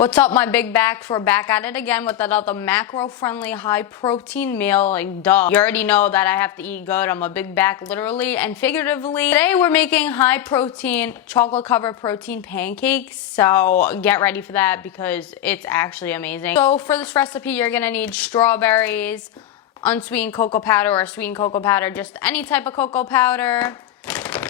What's up, my big backs? We're back at it again with another macro-friendly, high-protein meal. Like, duh. You already know that I have to eat good. I'm a big back, literally and figuratively. Today, we're making high-protein, chocolate-covered protein pancakes. So, get ready for that because it's actually amazing. So, for this recipe, you're gonna need strawberries, unsweetened cocoa powder or sweetened cocoa powder, just any type of cocoa powder.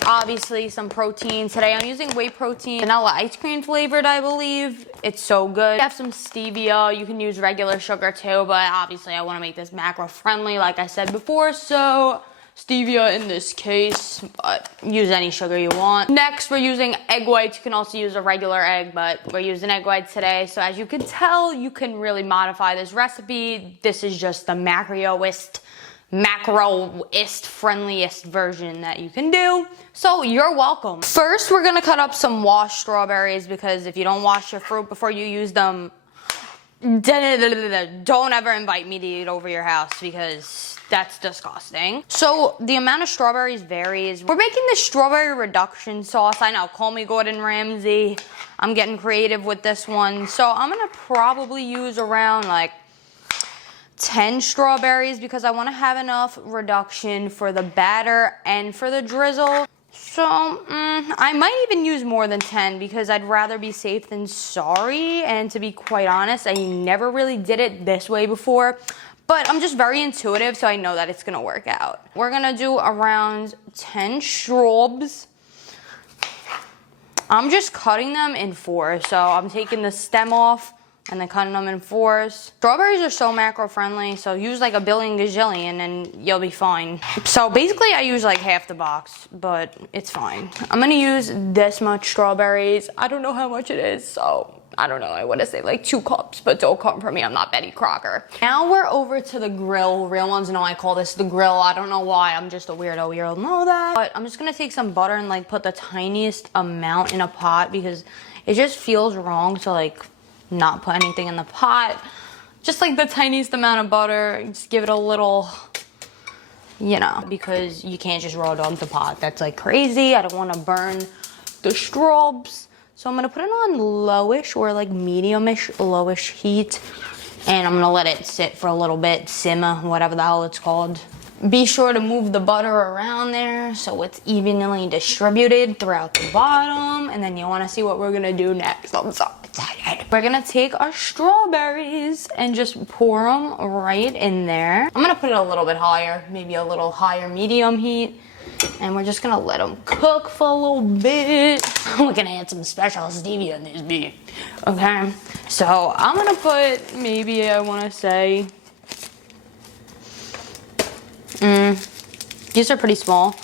Obviously some protein. Today I'm using whey protein, vanilla ice cream flavored, I believe. It's so good. I have some stevia. You can use regular sugar too, but obviously I want to make this macro friendly like I said before, so stevia in this case, but use any sugar you want. Next, we're using egg whites. You can also use a regular egg, but we're using egg whites today. So as you can tell, you can really modify this recipe. This is just the macroist friendliest version that you can do. So you're welcome. First, we're gonna cut up some washed strawberries because if you don't wash your fruit before you use them, don't ever invite me to eat over your house because that's disgusting. So the amount of strawberries varies. We're making this strawberry reduction sauce. I know, call me Gordon Ramsay. I'm getting creative with this one. So I'm gonna probably use around like 10 strawberries because I want to have enough reduction for the batter and for the drizzle. So I might even use more than 10 because I'd rather be safe than sorry. And to be quite honest, I never really did it this way before, but I'm just very intuitive, so I know that it's gonna work out. We're gonna do around 10 straws. I'm just cutting them in 4, so I'm taking the stem off and then cutting them in 4s. Strawberries are so macro friendly, so use like a billion gazillion and you'll be fine. So basically I use like half the box, but it's fine. I'm gonna use this much strawberries. I don't know how much it is, so I don't know. I want to say like 2 cups, but don't come for me. I'm not Betty Crocker. Now we're over to the grill. Real ones know I call this the grill. I don't know why. I'm just a weirdo. You all know that. But I'm just gonna take some butter and like put the tiniest amount in a pot because it just feels wrong to like not put anything in the pot. Just like the tiniest amount of butter. Just give it a little, you know, because you can't just raw dog the pot. That's like crazy. I don't want to burn the straws. So I'm gonna put it on lowish or like mediumish, lowish heat. And I'm gonna let it sit for a little bit, simmer, whatever the hell it's called. Be sure to move the butter around there so it's evenly distributed throughout the bottom. And then you wanna see what we're gonna do next. I'm so excited. We're gonna take our strawberries and just pour them right in there. I'm gonna put it a little bit higher, maybe a little higher medium heat. And we're just gonna let them cook for a little bit. We're gonna add some special stevia in this beef. Okay, so I'm gonna put maybe, I wanna say, these are pretty small.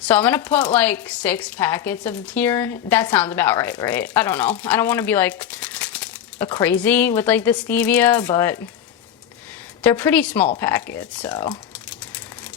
So I'm gonna put like 6 packets of here. That sounds about right, right? I don't know. I don't wanna be like a crazy with like the stevia, but they're pretty small packets, so.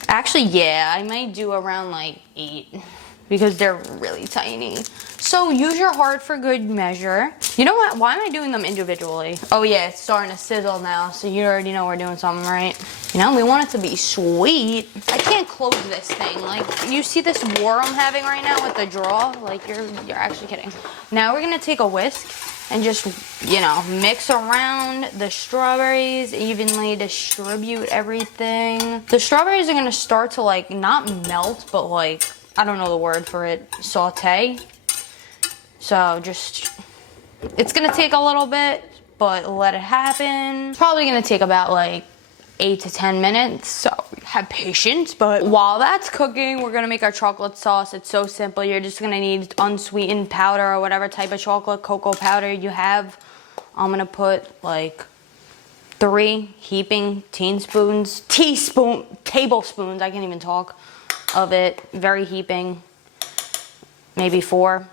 Actually, yeah, I might do around like 8 because they're really tiny. So use your heart for good measure. You know what? Why am I doing them individually? Oh yeah, it's starting to sizzle now, so you already know we're doing something right. You know, we want it to be sweet. I can't close this thing. Like, you see this war I'm having right now with the draw? Like, you're actually kidding. Now we're gonna take a whisk and just, you know, mix around the strawberries, evenly distribute everything. The strawberries are gonna start to like, not melt, but like, I don't know the word for it, saute. So just, it's gonna take a little bit, but let it happen. It's probably gonna take about like 8 to 10 minutes, so have patience. But while that's cooking, we're gonna make our chocolate sauce. It's so simple. You're just gonna need unsweetened powder or whatever type of chocolate cocoa powder you have. I'm gonna put like 3 heaping tablespoons, I can't even talk, of it. Very heaping, maybe 4,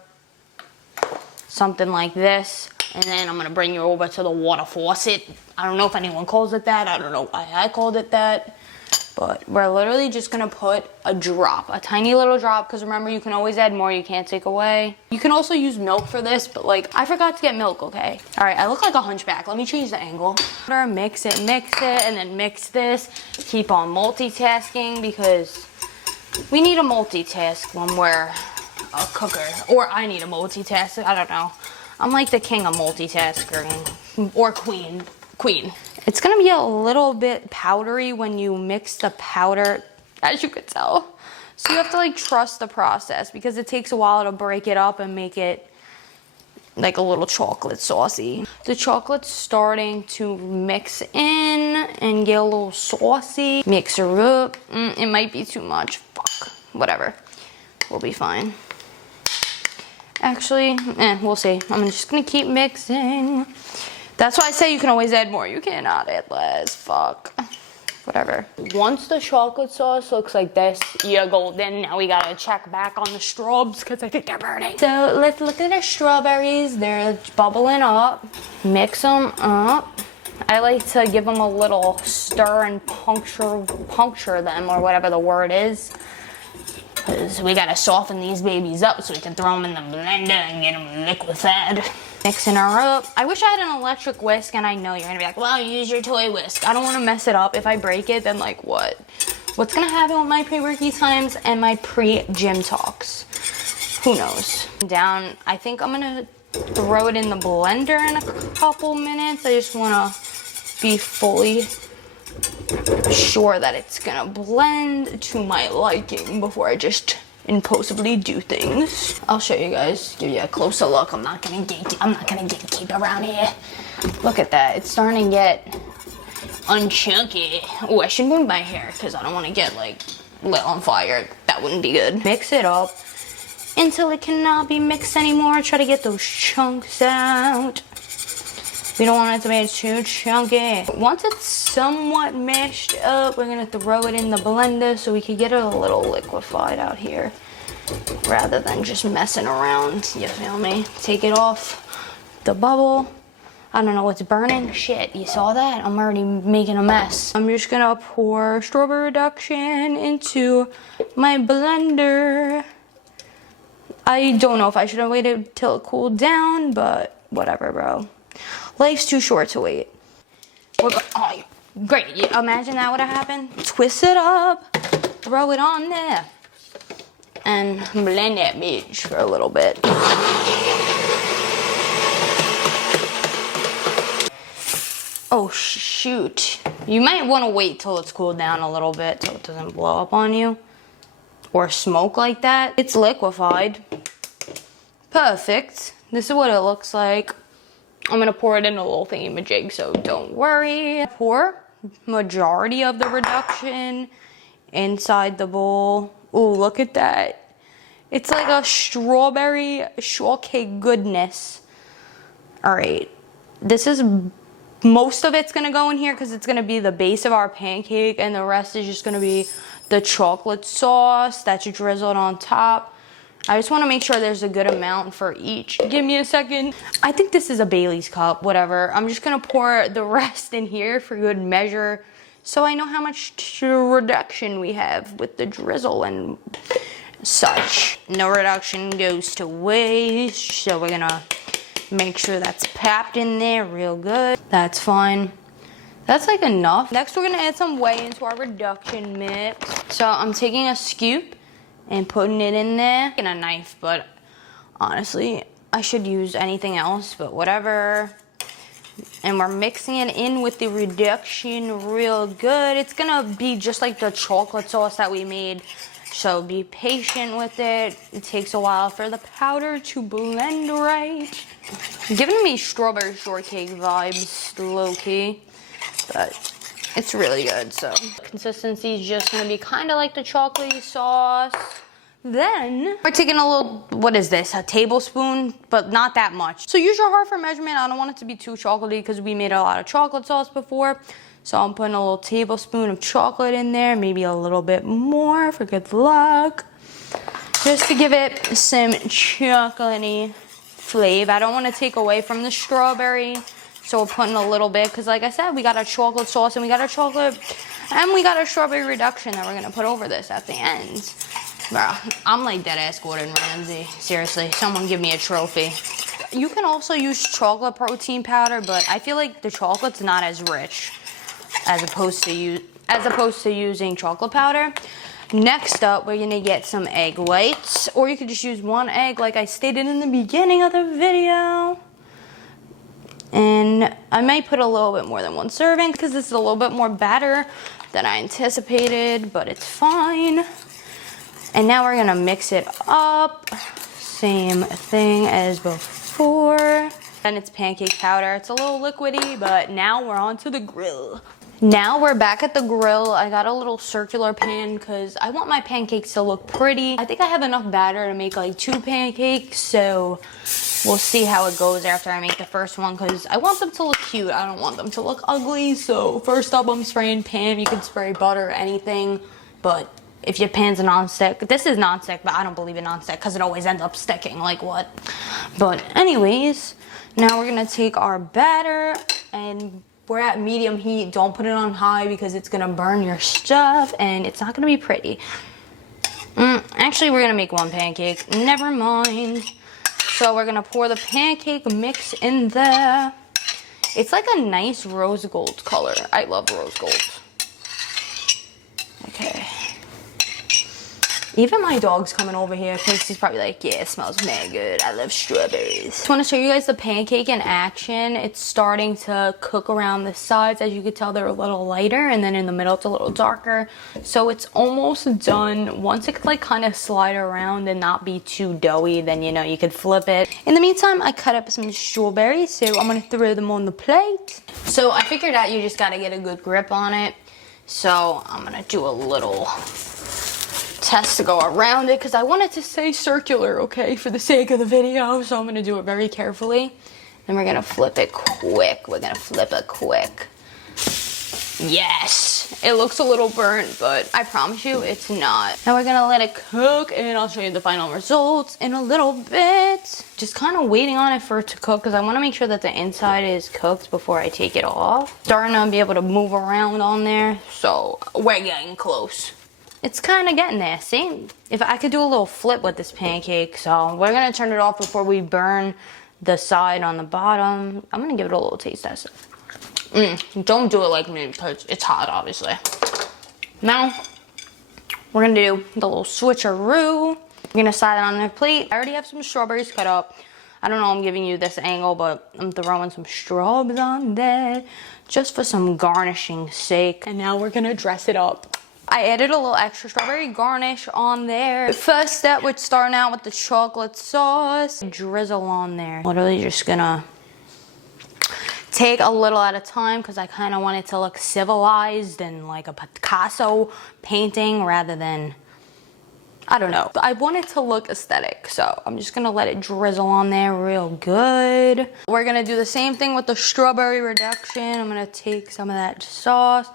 something like this. And then I'm gonna bring you over to the water faucet. I don't know if anyone calls it that. I don't know why I called it that. But we're literally just gonna put a drop, a tiny little drop, because remember, you can always add more, you can't take away. You can also use milk for this, but like, I forgot to get milk, okay? All right, I look like a hunchback. Let me change the angle. Mix it, and then mix this. Keep on multitasking because we need a multitask when we're a cooker. Or I need a multitask, I don't know. I'm like the king of multitasking. or queen. It's gonna be a little bit powdery when you mix the powder, as you could tell. So you have to like trust the process because it takes a while to break it up and make it like a little chocolate saucy. The chocolate's starting to mix in and get a little saucy. Mix her up. It might be too much. Fuck. Whatever. We'll be fine. Actually, we'll see. I'm just gonna keep mixing. That's why I say you can always add more. You cannot add less. Fuck. Whatever. Once the chocolate sauce looks like this, you're golden. Now we gotta check back on the strawberries because I think they're burning. So let's look at the strawberries. They're bubbling up. Mix them up. I like to give them a little stir and puncture them, or whatever the word is. Because we gotta soften these babies up so we can throw them in the blender and get them liquefied. Mixing her up. I wish I had an electric whisk, and I know you're gonna be like, well, use your toy whisk. I don't wanna mess it up. If I break it, then like what? What's gonna happen with my pre-worky times and my pre-gym talks? Who knows? Down, I think I'm gonna throw it in the blender in a couple minutes. I just wanna be fully sure that it's gonna blend to my liking before I just impulsively do things. I'll show you guys, give you a closer look. I'm not gonna gatekeep around here. Look at that, it's starting to get unchunky. Oh, I should move my hair because I don't want to get like lit on fire. That wouldn't be good. Mix it up until it cannot be mixed anymore. Try to get those chunks out. We don't want it to be too chunky. Once it's somewhat mashed up, we're gonna throw it in the blender so we can get it a little liquefied out here rather than just messing around, you feel me? Take it off the bubble. I don't know what's burning. Shit, you saw that? I'm already making a mess. I'm just gonna pour strawberry reduction into my blender. I don't know if I should have waited till it cooled down, but whatever, bro. Life's too short to wait. Oh, great. Imagine that would have happened. Twist it up, throw it on there, and blend that bitch for a little bit. Oh, shoot. You might want to wait till it's cooled down a little bit so it doesn't blow up on you or smoke like that. It's liquefied. Perfect. This is what it looks like. I'm gonna pour it in a little thingy-majig, so don't worry. Pour majority of the reduction inside the bowl. Ooh, look at that. It's like a strawberry shortcake goodness. All right, this is, most of it's gonna go in here because it's gonna be the base of our pancake, and the rest is just gonna be the chocolate sauce that you drizzled on top. I just want to make sure there's a good amount for each. Give me a second. I think this is a Bailey's cup, whatever. I'm just going to pour the rest in here for good measure so I know how much reduction we have with the drizzle and such. No reduction goes to waste, so we're going to make sure that's packed in there real good. That's fine. That's like enough. Next, we're going to add some whey into our reduction mix. So I'm taking a scoop and putting it in there. And a knife, but honestly, I should use anything else, but whatever. And we're mixing it in with the reduction real good. It's gonna be just like the chocolate sauce that we made, so be patient with it. It takes a while for the powder to blend right. Giving me strawberry shortcake vibes, low-key, but it's really good. So consistency is just gonna be kind of like the chocolatey sauce. Then we're taking a little, what is this, a tablespoon, but not that much. So use your heart for measurement. I don't want it to be too chocolatey because we made a lot of chocolate sauce before. So I'm putting a little tablespoon of chocolate in there, maybe a little bit more for good luck, just to give it some chocolatey flavor. I don't want to take away from the strawberry. So we're putting a little bit, because like I said, we got a chocolate sauce and we got a chocolate, and we got a strawberry reduction that we're gonna put over this at the end. Bro, I'm like dead ass Gordon Ramsay. Seriously, someone give me a trophy. You can also use chocolate protein powder, but I feel like the chocolate's not as rich as opposed to using chocolate powder. Next up, we're gonna get some egg whites, or you could just use one egg like I stated in the beginning of the video. And I might put a little bit more than 1 serving because this is a little bit more batter than I anticipated, but it's fine. And now we're gonna mix it up. Same thing as before. And it's pancake powder. It's a little liquidy, but now we're on to the grill. Now we're back at the grill. I got a little circular pan because I want my pancakes to look pretty. I think I have enough batter to make like 2 pancakes, so we'll see how it goes after I make the first one because I want them to look cute. I don't want them to look ugly. So first up, I'm spraying pan. You can spray butter or anything, but if your pan's a non-stick, this is non-stick, but I don't believe in non-stick because it always ends up sticking. Like what? But anyways, now we're gonna take our batter and we're at medium heat. Don't put it on high because it's gonna burn your stuff and it's not gonna be pretty. Actually, we're gonna make 1 pancake. Never mind. So we're gonna pour the pancake mix in there. It's like a nice rose gold color. I love rose gold. Okay. Even my dog's coming over here because he's probably like, yeah, it smells mad good. I love strawberries. Just want to show you guys the pancake in action. It's starting to cook around the sides. As you can tell, they're a little lighter, and then in the middle, it's a little darker. So it's almost done. Once it like kind of slide around and not be too doughy, then you know, you could flip it. In the meantime, I cut up some strawberries, so I'm going to throw them on the plate. So I figured out you just got to get a good grip on it. So I'm going to do a little test to go around it because I want it to stay circular, okay, for the sake of the video. So I'm going to do it very carefully. Then we're going to flip it quick. We're going to flip it quick. Yes, it looks a little burnt, but I promise you it's not. Now we're going to let it cook and I'll show you the final results in a little bit. Just kind of waiting on it for it to cook because I want to make sure that the inside is cooked before I take it off. Starting to be able to move around on there, so we're getting close. It's kind of getting there. See, if I could do a little flip with this pancake. So we're gonna turn it off before we burn the side on the bottom. I'm gonna give it a little taste test. Don't do it like me because it's hot, obviously. Now we're gonna do the little switcheroo. We're gonna slide it on the plate. I already have some strawberries cut up. I don't know, I'm giving you this angle, but I'm throwing some strawberries on there just for some garnishing sake. And now we're gonna dress it up. I added a little extra strawberry garnish on there. First step, we're starting out with the chocolate sauce. Drizzle on there. Literally just gonna take a little at a time because I kind of want it to look civilized and like a Picasso painting rather than, I don't know. I want it to look aesthetic, so I'm just gonna let it drizzle on there real good. We're gonna do the same thing with the strawberry reduction. I'm gonna take some of that sauce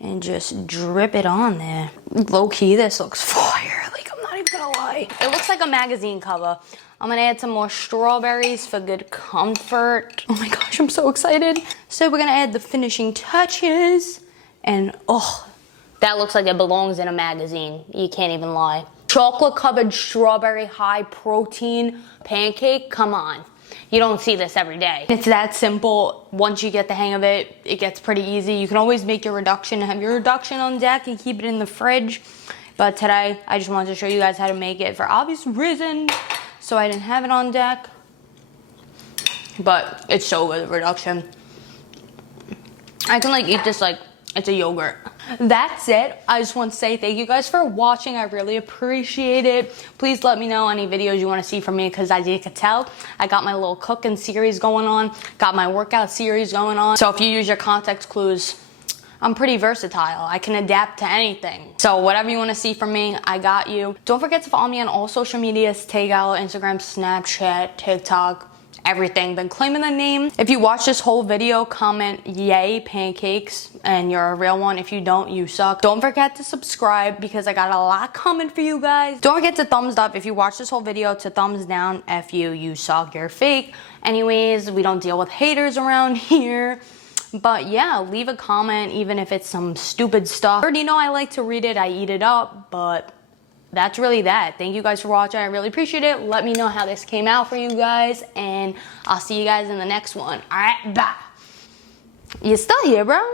and just drip it on there. Low key, this looks fire. Like, I'm not even gonna lie. It looks like a magazine cover. I'm gonna add some more strawberries for good comfort. Oh my gosh, I'm so excited. So we're gonna add the finishing touches. And oh, that looks like it belongs in a magazine. You can't even lie. Chocolate covered strawberry high protein pancake, come on. You don't see this every day. It's that simple. Once you get the hang of it, it gets pretty easy. You can always make your reduction, have your reduction on deck and keep it in the fridge. But today, I just wanted to show you guys how to make it for obvious reasons. So I didn't have it on deck. But it's so good, reduction. I can like eat this like it's a yogurt. That's it. I just want to say thank you guys for watching. I really appreciate it. Please let me know any videos you want to see from me because as you can tell, I got my little cooking series going on, got my workout series going on. So if you use your context clues, I'm pretty versatile. I can adapt to anything. So whatever you want to see from me, I got you. Don't forget to follow me on all social medias, Takeout, Instagram, Snapchat, TikTok, everything. Been claiming the name. If you watch this whole video, comment yay pancakes and you're a real one. If you don't, you suck. Don't forget to subscribe because I got a lot coming for you guys. Don't forget to thumbs up if you watch this whole video, to thumbs down F you suck, you're fake. Anyways, we don't deal with haters around here. But yeah, leave a comment even if it's some stupid stuff. You already know I like to read it, I eat it up, but that's really that. Thank you guys for watching. I really appreciate it. Let me know how this came out for you guys, and I'll see you guys in the next one. All right, bye. You still here, bro?